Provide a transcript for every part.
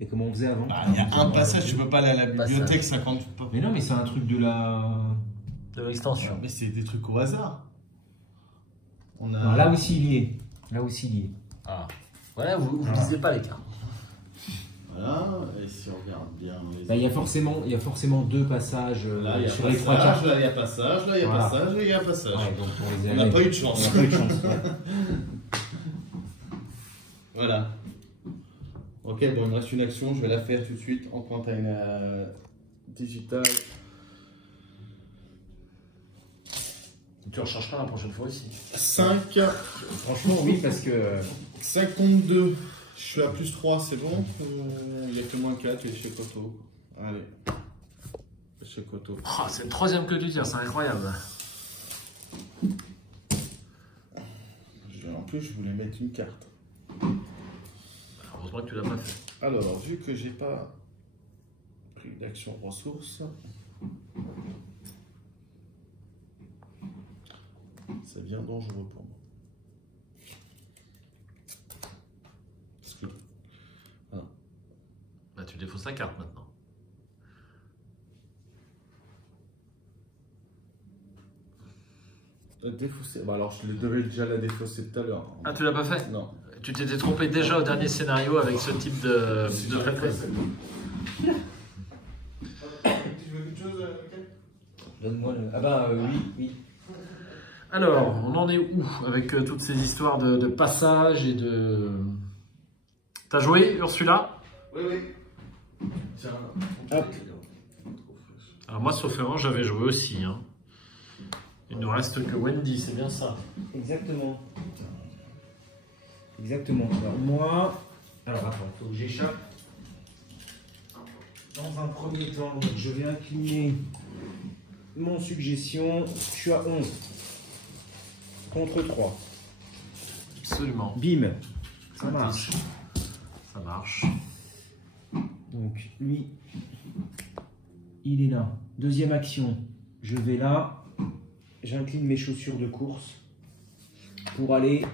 Mais comment on faisait avant? Bah, il y a un passage, tu peux pas aller à la bibliothèque 50 pas. Mais non, mais c'est un truc de la... De l'extension. Mais c'est des trucs au hasard. On a... Non, là aussi il y est. Là aussi il y est. Ah. Voilà, vous lisez pas les cartes. Voilà, et si on regarde bien... Bah, il y a forcément deux passages Là, il y a sur les trois passage, cartes. là, il y a passage, là, il y a Voilà. passage, là, il y a passage. Ouais, donc on les On n'a pas eu de chance. On n'a pas eu de chance, ouais. Voilà. Ok, bon, il me reste une action, je vais la faire tout de suite. Empreinte à une digitale. Tu rechanges pas la prochaine fois aussi. 5, Franchement, oui, parce que... 52. Je suis à plus 3, c'est bon? Il n'y a que moins 4 et chez Koto. Allez. Chez Koto. Oh, c'est le troisième que tu tires, c'est incroyable. En plus, je voulais mettre une carte. Heureusement que tu l'as pas fait. Alors, vu que j'ai pas pris d'action ressources, ça devient dangereux pour moi. Parce que... Ah. Bah, tu défausses la carte maintenant. Défausser. Bah alors, je devais déjà la défausser tout à l'heure. Ah, tu l'as pas fait? Non. Tu t'étais trompé déjà au dernier scénario avec ce type de réponse. Tu veux quelque chose, Donne-moi le... Ah bah oui, oui. Alors, on en est où avec toutes ces histoires de passage et de... T'as joué, Ursula? Oui, oui. Tiens. Hop. Alors moi, sauf erreur, j'avais joué aussi. Hein. Il ne reste que Wendy, c'est bien ça. Exactement. Exactement. Alors moi... Alors attends, il faut que j'échappe. Dans un premier temps, donc, je vais incliner mon suggestion. Je suis à 11. Contre 3. Absolument. Bim. Ça marche. Ça marche. Donc lui, il est là. Deuxième action. Je vais là. J'incline mes chaussures de course pour aller...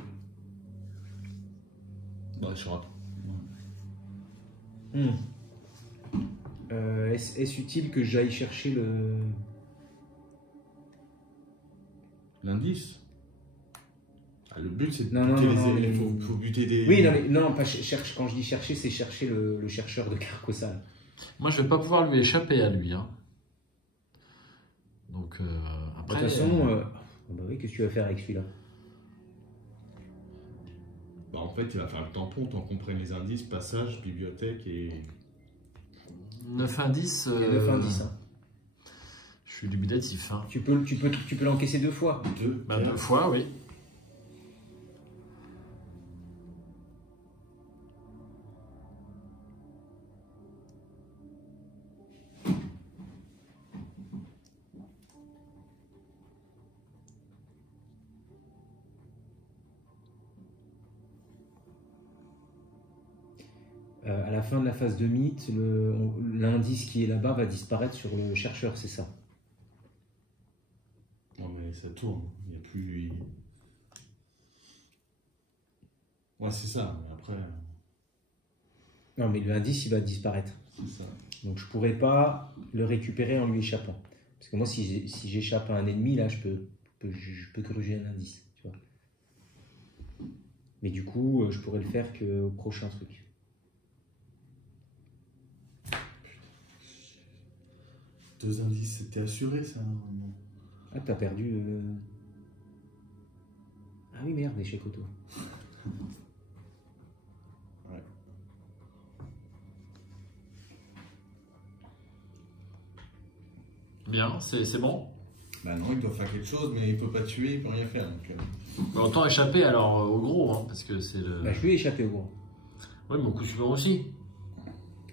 Ouais, je rate. Est-ce utile que j'aille chercher le... L'indice. Ah, le but, c'est de Non, buter non, les... non, faut buter des... Oui, non, mais non, pas cherche. Quand je dis chercher, c'est chercher le chercheur de Carcossal. Moi, je vais pas pouvoir lui échapper à lui. Hein. Donc, après... De toute façon, bah oui, qu'est-ce que tu vas faire avec celui-là? Bah, en fait, il va faire le tampon tant qu'on prenne les indices, passage, bibliothèque et... 9 indices... Il y a 9 indices. Hein. Je suis dubitatif. Hein. Tu peux l'encaisser 2 fois. 2. Bah, 2 fois, oui. À la fin de la phase de mythe, l'indice qui est là-bas va disparaître sur le chercheur, c'est ça? Non mais ça tourne, il n'y a plus... Ouais, c'est ça, mais après... Non, mais l'indice, il va disparaître. C'est ça. Donc je pourrais pas le récupérer en lui échappant. Parce que moi, si j'échappe à un ennemi, là, je peux gruger un indice, tu vois. Mais du coup, je pourrais le faire qu'au prochain truc. Deux indices, c'était assuré, ça, normalement. Ah, t'as perdu... Ah oui, merde, échec auto. Ouais. Bien, c'est bon. Bah non, il doit faire quelque chose, mais il peut pas tuer, il peut rien faire. Donc... Bah, autant échapper alors au gros, hein, parce que c'est le... Bah, je lui ai échappé au gros. Oui, mais au coup suivant aussi.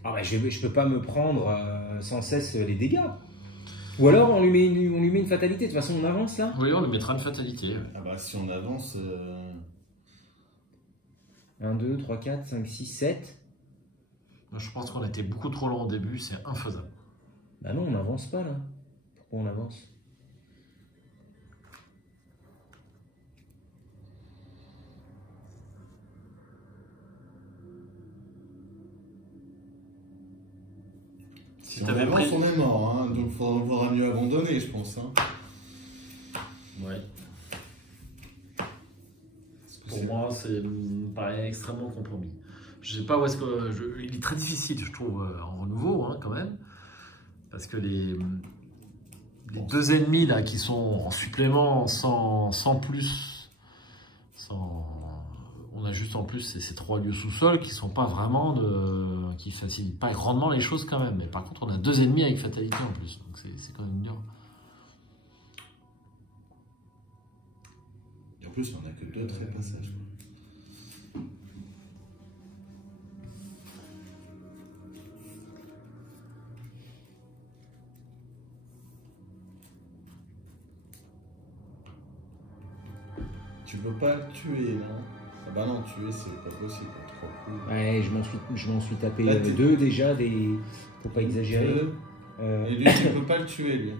Ah bah, je peux pas me prendre sans cesse les dégâts. Ou alors on lui met une fatalité. De toute façon, on avance là. Oui, on lui mettra une fatalité. Ah bah si on avance... 1, 2, 3, 4, 5, 6, 7. Moi, je pense qu'on était beaucoup trop lent au début, c'est infaisable. Bah non, on n'avance pas là. Pourquoi on avance? Si t'avais pris... on est mort, hein, donc il vaudra mieux abandonner, je pense. Hein. Ouais. Pour moi, c'est me paraît extrêmement compromis. Je sais pas où est-ce que... Il est très difficile, je trouve, en renouveau, hein, quand même. Parce que les deux ennemis là, qui sont en supplément sans plus, on a juste en plus ces 3 lieux sous-sol qui sont pas vraiment qui facilitent pas grandement les choses quand même. Mais par contre, on a 2 ennemis avec fatalité en plus, donc c'est quand même dur. Et en plus, on a que 2 traits passages. Tu peux pas le tuer, là. Ah bah non, tuer, c'est pas possible. 3 coups. Ouais, je m'en suis tapé Là, 2 déjà, faut pas exagérer. Et lui, tu peux pas le tuer, lui.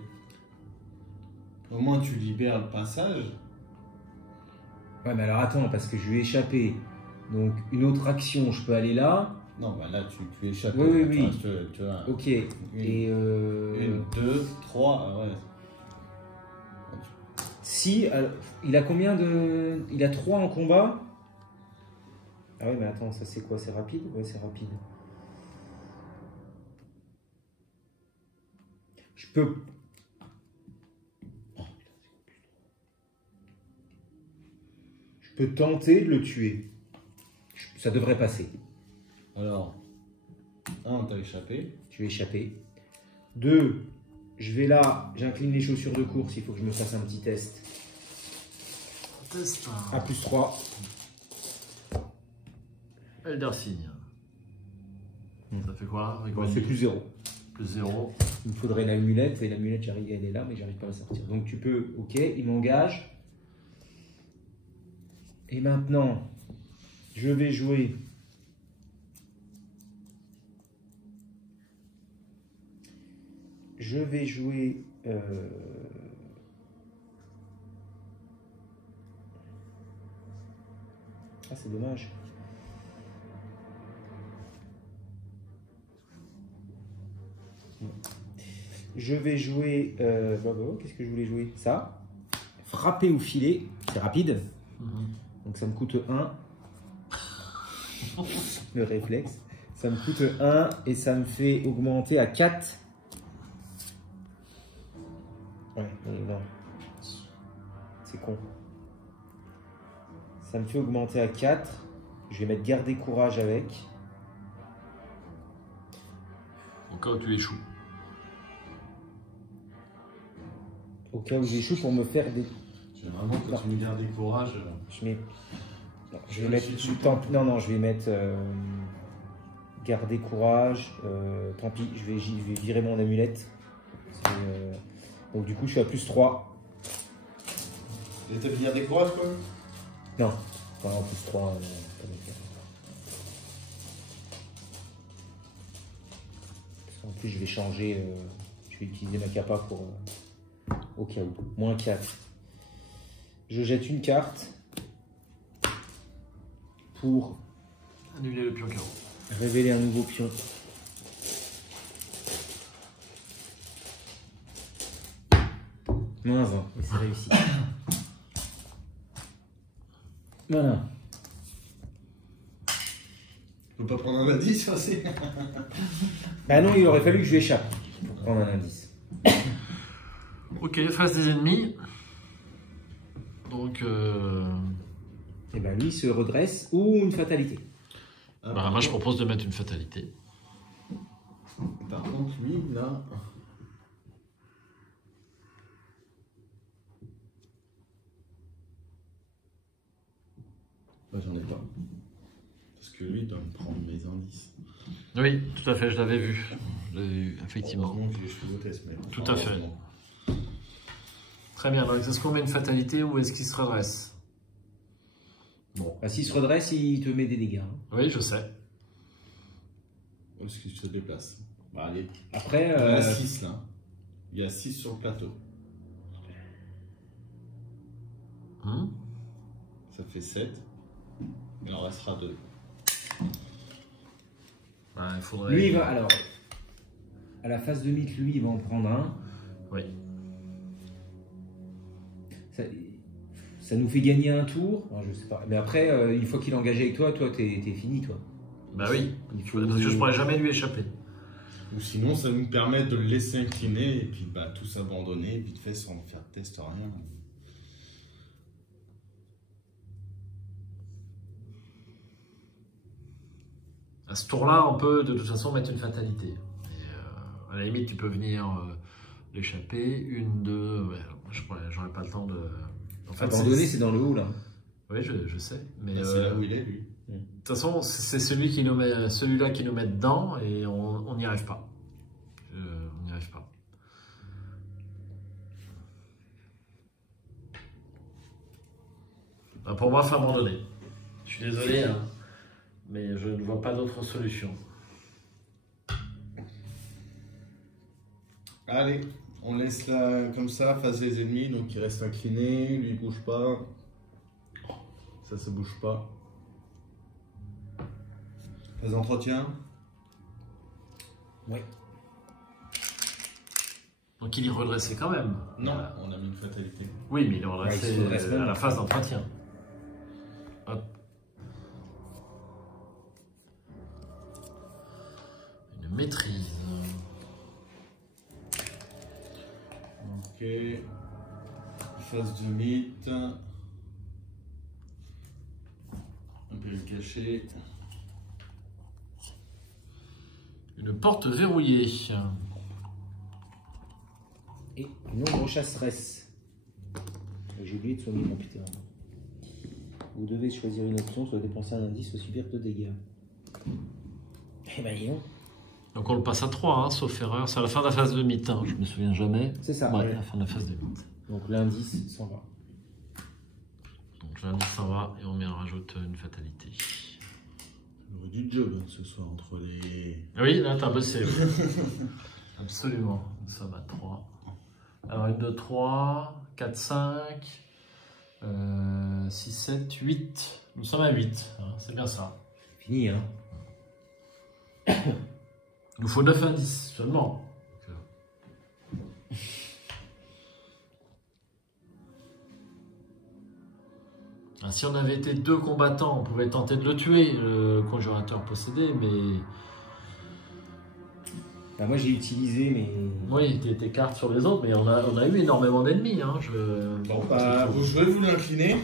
Au moins, tu libères le passage. Ouais, mais alors attends, parce que je lui ai échappé. Donc, une autre action, je peux aller là. Non, bah là, tu échappes. Oui, oui, oui. Tu vois. Ok. Une, Et 2, 3, ouais. Si, il a combien de... Il a 3 en combat. Ah ouais, mais attends, ça c'est quoi? C'est rapide? Ouais, c'est rapide. Je peux... Je peux tenter de le tuer. Ça devrait passer. Alors, 1, t'as échappé. Tu es échappé. 2, je vais là, j'incline les chaussures de course, il faut que je me fasse un petit test. Test. A plus 3. Elder Signe. Ça fait quoi? C'est plus 0. Plus 0. Il me faudrait l'amulette, et l'amulette, j'arrive à aller là, mais j'arrive pas à la sortir. Donc tu peux, ok, il m'engage. Et maintenant, je vais jouer... Ah, c'est dommage. Je vais jouer... qu'est-ce que je voulais jouer? Ça. Frapper ou filer. C'est rapide. Donc ça me coûte 1. Le réflexe. Ça me coûte 1 et ça me fait augmenter à 4. Ouais, non. C'est con. Ça me fait augmenter à 4. Je vais mettre garder courage avec. Au cas où tu échoues. Au cas où j'échoue pour me faire des... J'ai vraiment que tu me gardes des courages. Je mets... Non, je vais mettre... Non, je vais mettre... Garder courage. Tant pis, je vais virer mon amulette. Donc du coup, je suis à plus 3. Et t'as fait garder courage, quoi? Non, en plus 3. En plus, je vais changer... je vais utiliser ma capa pour... au cas où. Moins 4. Je jette une carte pour annuler le pion carreau. Révéler un nouveau pion. -1, et c'est réussi. Voilà. Tu peux pas prendre un indice aussi? Bah non, il aurait fallu que je lui échappe pour prendre un indice. Ok, face des ennemis. Donc... Et ben lui se redresse ou une fatalité. Bah, moi je propose de mettre une fatalité. Par contre, lui, là... Bah, j'en ai pas. Parce que lui, il doit me prendre mes indices. Oui, tout à fait, je l'avais vu. Je l'avais vu, effectivement. Heureusement que j'ai les cheveux test, mais... Tout à fait. Très bien, donc est-ce qu'on met une fatalité ou est-ce qu'il se redresse? Bon. Bah, s'il se redresse, il te met des dégâts. Oui, je sais. Est-ce qu'il se déplace? Bah, allez. Après... Il y a 6 là. Il y a 6 sur le plateau. Ça fait 7. Il en restera 2. Bah, il faudrait... Lui, il va... Alors... à la phase de mythe, lui, il va en prendre un. Oui. Ça nous fait gagner un tour. Alors, je sais pas. Mais après, une fois qu'il est engagé avec toi, t'es fini, toi. Bah oui, Il faut... parce que je pourrais jamais lui échapper. Ou sinon, ça nous permet de le laisser incliner et puis bah, tout s'abandonner vite fait sans faire de test, rien. À ce tour-là, on peut de toute façon mettre une fatalité. Et, à la limite, tu peux venir l'échapper. Une, deux. Ouais, j'aurais pas le temps de. En fait, abandonner, c'est dans le haut, là. Oui, je sais. Mais Bah, c'est là où il est, lui. de toute façon, c'est celui-là qui nous met dedans et on n'y arrive pas. On n'y arrive pas. Bah, pour moi, il faut abandonner. Je suis désolé, hein, mais je ne vois pas d'autre solution. Allez, on laisse là comme ça, face les ennemis, donc il reste incliné, lui il bouge pas. Ça se bouge pas. Phase d'entretien. Oui. Donc il est redressé quand même. Non, on a mis une fatalité. Oui, mais il est redressé Ouais, il se redresse à la phase d'entretien. Hop. Une maîtrise. Ok. Phase de mythe. On peut le cacher. Une porte verrouillée. Et une ombre chasseresse. J'ai oublié de soigner mon putain. Vous devez choisir une option, soit dépenser un indice, soit subir 2 dégâts. Eh ben, dis donc. Donc on le passe à 3, hein, sauf erreur. C'est à la fin de la phase de mythe, hein, je me souviens jamais. C'est ça. Ouais, Ouais. à la fin de la phase de mythe. Donc l'indice s'en va. Donc l'indice s'en va et on rajoute une fatalité. J'aurais du job hein, ce soir entre les. Oui, là t'as bossé. Oui. Absolument. Nous sommes à 3. Alors 1, 2, 3, 4, 5, 6, 7, 8. Nous sommes à 8. Hein, c'est bien ça. Fini, hein. Il nous faut 9 indices seulement. Ah, si on avait été 2 combattants, on pouvait tenter de le tuer, le conjurateur possédé, mais... Bah, moi j'ai utilisé mes... Oui, tes cartes sur les autres, mais on a eu énormément d'ennemis. Hein, Bon, bah, vous jouez, vous l'inclinez,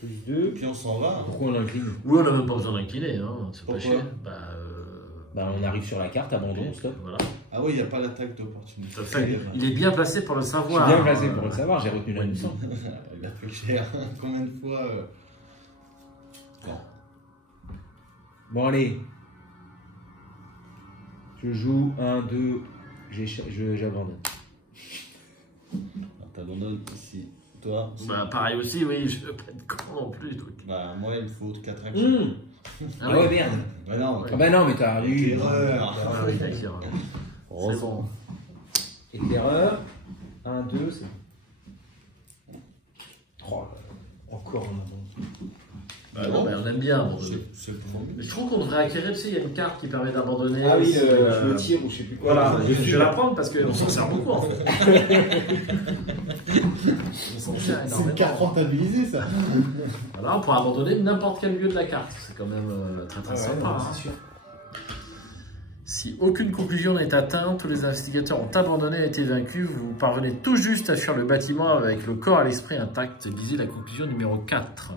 Plus 2. puis on s'en va. Pourquoi on l'incline? Oui, on n'a même pas besoin d'incliner, hein, c'est pas Pourquoi chier. Bah on arrive sur la carte, abandon, stop. Voilà. Ah oui, il n'y a pas l'attaque d'opportunité. Tout à fait. Il est bien placé pour le Je suis savoir. bien placé pour le savoir, j'ai retenu la mission. Il a fait cher. Combien de fois Bon. Bon allez. Je joue 1, 2, j'abandonne. T'abandonnes ici. Toi aussi. Bah, pareil aussi, oui, je veux pas être con non plus. Donc. Bah, moi, il me faut 4 actions. Ah ouais, merde. Bah non, Ah bah non, mais t'as eu... erreur. Ah oui, d'accord. C'est bon. Éclaireur. 1, 2, c'est bon. Oh, encore un abandon. Bah Non, non, mais on aime bien abandonner. c'est le premier. Mais je trouve qu'on devrait acquérir, tu sais, il y a une carte qui permet d'abandonner. Ah oui, aussi, je me tire ou je sais plus quoi. Voilà, je vais la prendre parce qu'on s'en sert beaucoup en fait. On s'en sert C'est une énormément. carte rentabilisée, ça. Voilà, on pourra abandonner n'importe quel lieu de la carte. C'est quand même très très Ah ouais, sympa. non, Hein. c'est sûr. Si aucune conclusion n'est atteinte, tous les investigateurs ont abandonné et été vaincus. Vous parvenez tout juste à fuir le bâtiment avec le corps et l'esprit intact. Lisez la conclusion numéro 4.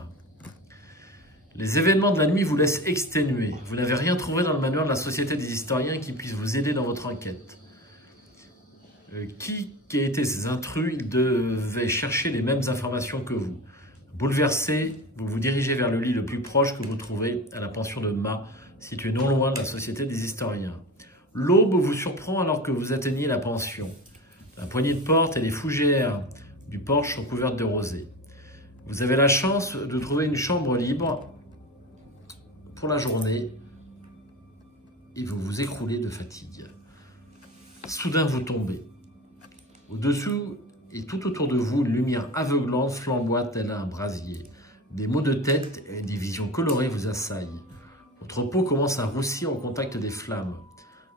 Les événements de la nuit vous laissent exténués. Vous n'avez rien trouvé dans le manuel de la Société des historiens qui puisse vous aider dans votre enquête. Qui a été ces intrus? Ils devaient chercher les mêmes informations que vous. Bouleversé, vous vous dirigez vers le lit le plus proche que vous trouvez à la pension de Ma, située non loin de la Société des historiens. L'aube vous surprend alors que vous atteignez la pension. La poignée de porte et les fougères du porche sont couvertes de rosée. Vous avez la chance de trouver une chambre libre pour la journée et vous vous écroulez de fatigue. Soudain vous tombez. Au-dessous et tout autour de vous, une lumière aveuglante flamboie tel un brasier. Des maux de tête et des visions colorées vous assaillent. Votre peau commence à roussir au contact des flammes.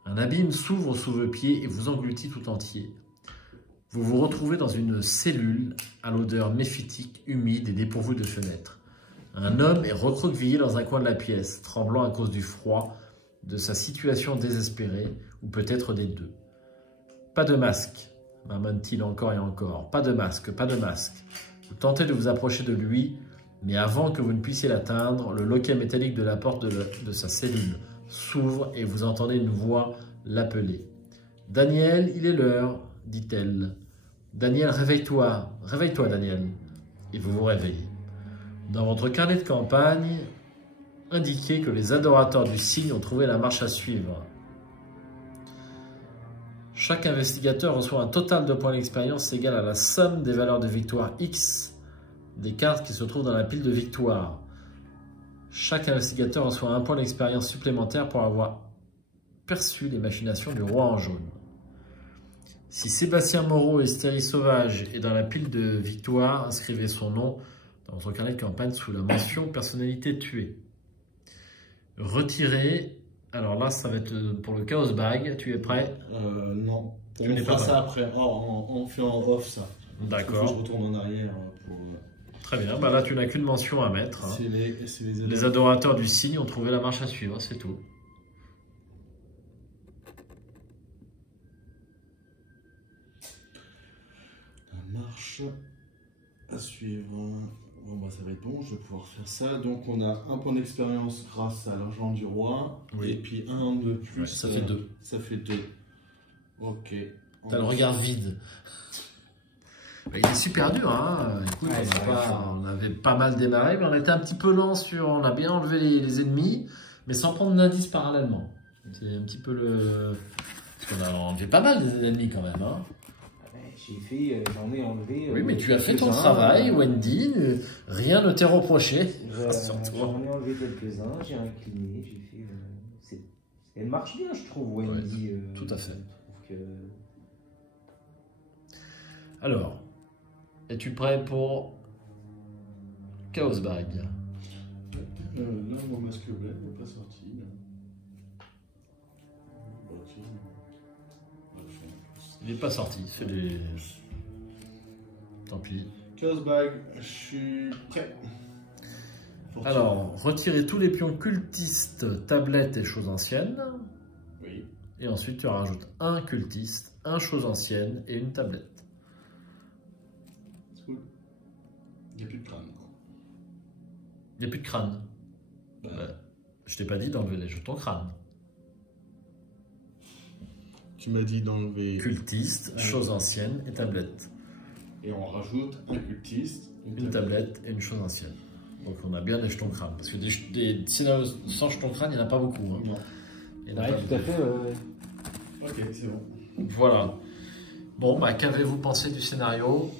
Un abîme s'ouvre sous vos pieds et vous engloutit tout entier. Vous vous retrouvez dans une cellule à l'odeur méphitique, humide et dépourvue de fenêtres. Un homme est recroquevillé dans un coin de la pièce, tremblant à cause du froid, de sa situation désespérée, ou peut-être des deux. Pas de masque, marmonne-t-il encore et encore. Pas de masque, pas de masque. Vous tentez de vous approcher de lui, mais avant que vous ne puissiez l'atteindre, le loquet métallique de la porte de sa cellule s'ouvre et vous entendez une voix l'appeler. « Daniel, il est l'heure, dit-elle. Daniel, réveille-toi, réveille-toi, Daniel. » Et vous vous réveillez. Dans votre carnet de campagne, indiquez que les adorateurs du signe ont trouvé la marche à suivre. Chaque investigateur reçoit un total de points d'expérience égal à la somme des valeurs de victoire X des cartes qui se trouvent dans la pile de victoire. Chaque investigateur reçoit un point d'expérience supplémentaire pour avoir perçu les machinations du roi en jaune. Si Sébastien Moreau, hystérie sauvage, est dans la pile de victoire, inscrivez son nom dans votre carnet de campagne sous la mention personnalité tuée. Retirez. Alors là, ça va être pour le Chaos Bag. Tu es prêt? Non. Tu On n'es fera pas ça après. On fait en off ça. D'accord. Je retourne en arrière pour. Très bien. Bah là, tu n'as qu'une mention à mettre. Hein. C'est Les adorateurs du signe ont trouvé la marche à suivre, c'est tout. La marche à suivre. Bon, bah, ça va être bon, je vais pouvoir faire ça. Donc, on a un point d'expérience grâce à l'argent du roi. Oui. Et puis un de plus. Ouais, ça fait 2. Ça fait 2. Ok. T'as le regard vide. Il est super dur, hein. Écoute, Ouais, on avait pas mal démarré, mais on était un petit peu lent sur. On a bien enlevé les ennemis, mais sans prendre d'indice parallèlement. C'est un petit peu le. Parce qu'on a enlevé pas mal des ennemis quand même, hein. J'en ai enlevé. Oui, mais tu as fait ton quelques-uns, travail, Wendy. Rien ne t'est reproché. J'en ai enlevé quelques-uns, j'ai incliné, j'ai fait. Elle marche bien, je trouve, Wendy. Ouais, tout à fait. Je trouve que... Alors, es-tu prêt pour Chaos Bag? Là, mon masque blanc n'est pas sorti. Il n'est pas sorti, c'est des... Tant pis. Chaos Bag, je suis prêt. Alors, retirez tous les pions cultistes, tablettes et choses anciennes. Oui. Et ensuite, tu rajoutes un cultiste, un chose ancienne et une tablette. C'est cool. Il n'y a plus de crâne. Il n'y a plus de crâne. Bah, Je t'ai pas dit d'enlever les jetons crâne. tu m'as dit d'enlever. Cultiste, chose ancienne et tablette. Et on rajoute un cultiste, Une tablette et une chose ancienne. Donc on a bien des jetons crâne. Parce que des scénarios sans jetons crâne, il n'y en a pas beaucoup. Hein. Non. Il y en a Ouais, pas tout à beaucoup. fait. Ok, c'est bon. Voilà. Bon, bah, qu'avez-vous pensé du scénario?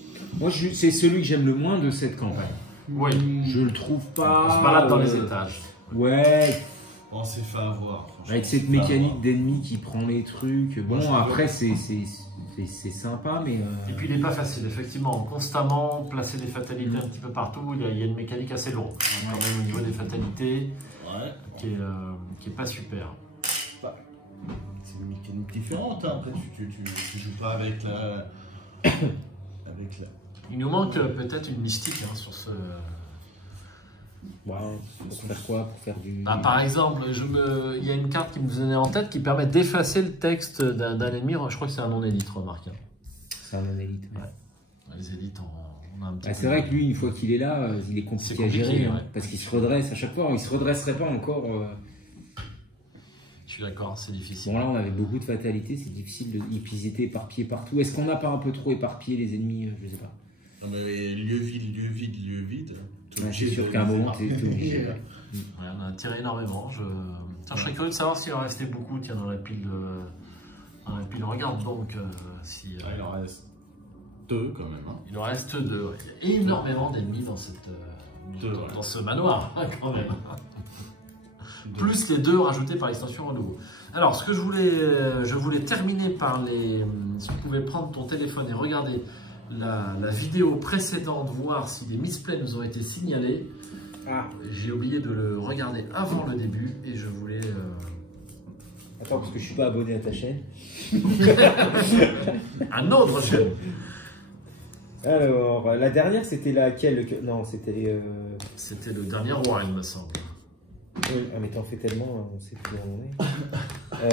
Moi, c'est celui que j'aime le moins de cette campagne. Oui. Je le trouve pas. On se balade dans les étages. Ouais, On s'est fait avoir. franchement. avec cette mécanique d'ennemi qui prend les trucs. Bon, Moi, je après, c'est sympa, mais. Et puis il n'est pas facile, effectivement. Constamment placer des fatalités un petit peu partout, il y a une mécanique assez lourde. Quand même au niveau des fatalités, Ouais. qui est pas super. C'est une mécanique différente. Hein. Après, tu joues pas avec la. avec la. Il nous manque peut-être une mystique hein, sur ce. Ouais, pour faire quoi? Pour faire du. Bah, par exemple, il y a une carte qui me venait en tête qui permet d'effacer le texte d'un ennemi. Je crois que c'est un non-élite, remarque. Hein. C'est un non-élite. Ouais. Les élites, on a un petit peu. C'est vrai que lui, une fois qu'il est là, il est compliqué à gérer. ouais. Parce qu'il se redresse à chaque fois. Il se redresserait pas encore. Je suis d'accord, c'est difficile. Bon, là, on avait beaucoup de fatalités. C'est difficile de. Et puis, ils étaient éparpillés partout. Est-ce qu'on n'a pas un peu trop éparpillé les ennemis? Je sais pas. Non, mais lieu vide, lieu vide, lieu vide. Ouais, c'est sûr qu'à un moment, t'es obligé. Ouais, on a tiré énormément. Tiens, je serais curieux de savoir s'il en restait beaucoup tiens, dans la pile de... Regarde donc si... Il en reste 2 quand même. Hein. Il en reste 2. Ouais. Il y a énormément d'ennemis dans, dans ce manoir, hein, quand même. Plus les 2 rajoutés par l'extension renouveau. Alors, ce que je voulais terminer par les... Si tu pouvais prendre ton téléphone et regarder la vidéo précédente, voir si des misplays nous ont été signalés. Ah. J'ai oublié de le regarder avant le début et je voulais Attends, parce que je suis pas abonné à ta chaîne. Un autre chaîne. Alors, la dernière, c'était laquelle? Non, c'était... C'était le dernier roi, il me semble. Oui, ah, mais t'en fais tellement, on sait plus où on est.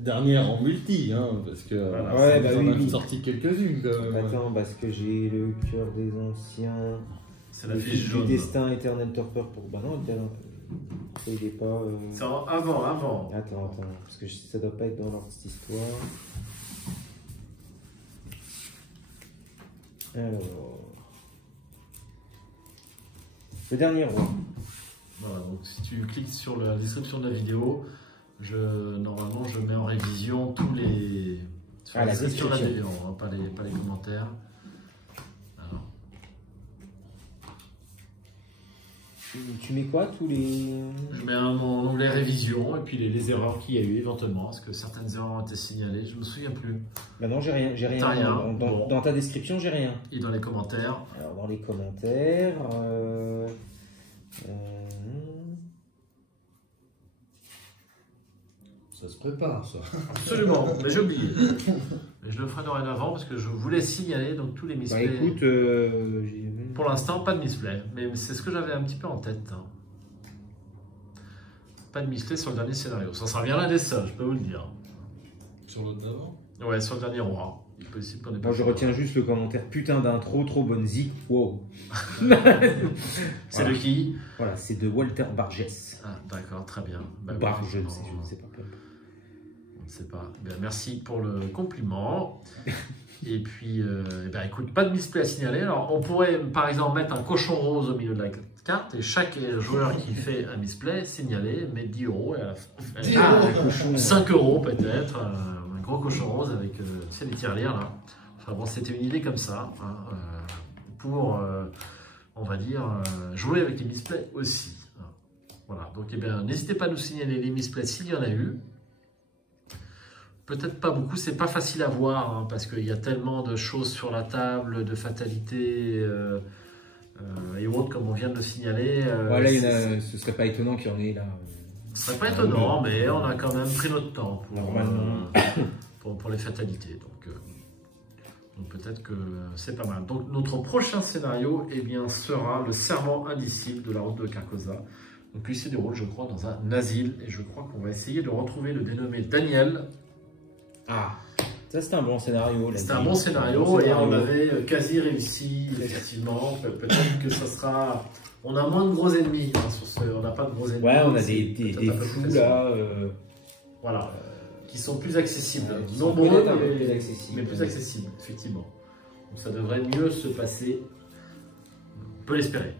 Dernière en multi, hein, parce que Voilà. Ouais, bah on a oui. sorti quelques-unes quand même. Attends, parce que j'ai le cœur des anciens. C'est la Le fiche fil jaune. du destin, éternel torpeur pour... Bah non, il est pas... C'est avant. Attends, parce que ça doit pas être dans l'ordre de cette histoire. Alors... Le dernier roi. Voilà, donc si tu cliques sur la description de la vidéo, normalement je mets en révision tous les... Sur la description de la vidéo, hein, pas les commentaires. Alors. Tu mets quoi, tous les... Je mets mon onglet révision et puis les erreurs qu'il y a eu éventuellement, parce que certaines erreurs ont été signalées, je me souviens plus. Bah non, j'ai rien. T'as rien. Dans, Bon. dans ta description, j'ai rien. Et dans les commentaires, Alors, dans les commentaires... Ça se prépare, ça. absolument, mais j'ai oublié. Mais je le ferai dorénavant parce que je voulais signaler donc tous les Bah misplays. écoute, Pour l'instant, pas de misplay, mais c'est ce que j'avais un petit peu en tête. Hein. Pas de misplay sur le dernier scénario. Ça sera bien l'un des seuls, je peux vous le dire. Sur l'autre d'avant. Ouais, sur le dernier roi. Il est possible qu'on ait pas moi je fait. retiens juste le commentaire putain d'intro, trop bonne zik, wow. C'est Voilà. de qui? Voilà, c'est de Walter Barges. Ah, d'accord, très bien. Bah, Barges, je ne effectivement, sais pas. On ne sait pas. Bien, merci pour le compliment. Et puis, écoute, pas de misplay à signaler. Alors, on pourrait, par exemple, mettre un cochon rose au milieu de la carte et chaque joueur qui fait un misplay, signaler, met 10 € et à la fin, 10 Ah, euros. le cochon. 5 € peut-être. Un gros cochon rose avec, tu sais, les tirelires là. Enfin bon, c'était une idée comme ça, hein, pour, on va dire, jouer avec les misplays aussi. Hein. Voilà, donc eh bien, n'hésitez pas à nous signaler les misplays s'il y en a eu. Peut-être pas beaucoup, c'est pas facile à voir, hein, parce qu'il y a tellement de choses sur la table, de fatalités et autres, comme on vient de le signaler. Voilà, ce serait pas étonnant qu'il y en ait là. Ce serait pas étonnant, mais on a quand même pris notre temps Normalement. pour les fatalités. Donc peut-être que c'est pas mal. Donc notre prochain scénario eh bien, sera le serment indicible de la route de Carcosa. Donc lui se déroule, je crois, dans un asile. Et je crois qu'on va essayer de retrouver le dénommé Daniel. Ah, ça c'était un bon scénario. C'était un bon scénario et on avait quasi réussi, effectivement. Peut-être que ça sera... On a moins de gros ennemis hein, sur ce... On n'a pas de gros ennemis. Ouais, on a des fous là. Voilà. Qui sont plus accessibles. Qui sont Nombreux, peut-être un peu plus accessibles. mais plus accessibles, effectivement. Donc ça devrait mieux se passer. On peut l'espérer.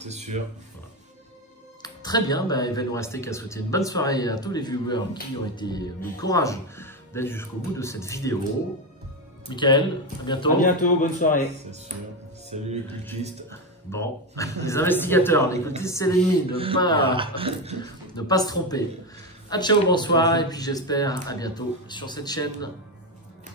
C'est sûr. Très bien, bah, il va nous rester qu'à souhaiter une bonne soirée à tous les viewers qui ont été du courage d'être jusqu'au bout de cette vidéo. Michael, à bientôt. À bientôt, bonne soirée. C'est sûr. Salut les cultistes. Bon, les investigateurs, les cultistes, c'est l'ennemi, ne pas se tromper. À ciao, bonsoir, et puis j'espère à bientôt sur cette chaîne.